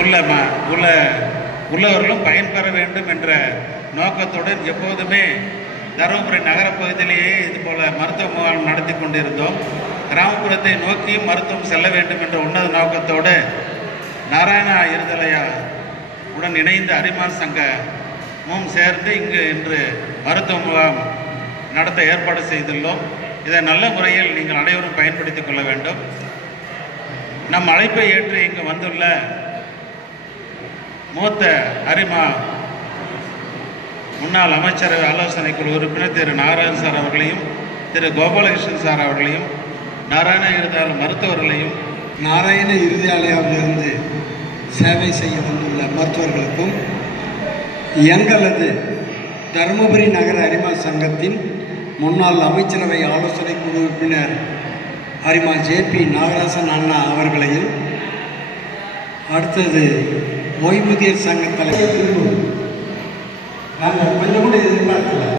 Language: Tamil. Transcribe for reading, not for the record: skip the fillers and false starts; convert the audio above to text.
உள்ள உள்ள உள்ளவர்களும் பயன்பெற வேண்டும் என்ற நோக்கத்துடன் எப்போதுமே தருமபுரி நகரப்பகுதியிலேயே இதுபோல் மருத்துவ முகாம் நடத்தி கொண்டிருந்தோம். கிராமப்புறத்தை நோக்கியும் மருத்துவம் செல்ல வேண்டும் என்ற உன்னத நோக்கத்தோடு நாராயணா இருதலையா உடன் இணைந்து அரிமா சங்கமும் சேர்ந்து இன்று மருத்துவ முகாம் நடத்த ஏற்பாடு செய்துள்ளோம். இதை நல்ல முறையில் நீங்கள் அனைவரும் பயன்படுத்திக் கொள்ள வேண்டும். நம் அழைப்பை ஏற்று இங்கு வந்துள்ள மூத்த அரிமா முன்னாள் அமைச்சரவை ஆலோசனை குழு உறுப்பினர் திரு நாராயணன் சார் அவர்களையும் திரு கோபாலகிருஷ்ணன் சார் அவர்களையும் நாராயண இருதய மருத்துவர்களையும் நாராயண இருதயாலயாவிலிருந்து சேவை செய்ய வந்துள்ள மருத்துவர்களுக்கும் எங்களது தருமபுரி நகர அரிமா சங்கத்தின் முன்னாள் அமைச்சரவை ஆலோசனை குழு உறுப்பினர் அரிமா ஜேபி நாகராசன் அண்ணா அவர்களையும் அடுத்தது ஓய்வூதியர் சங்க தலைவர் நாங்கள் கொஞ்சம் கூட எதிர்பார்க்கல.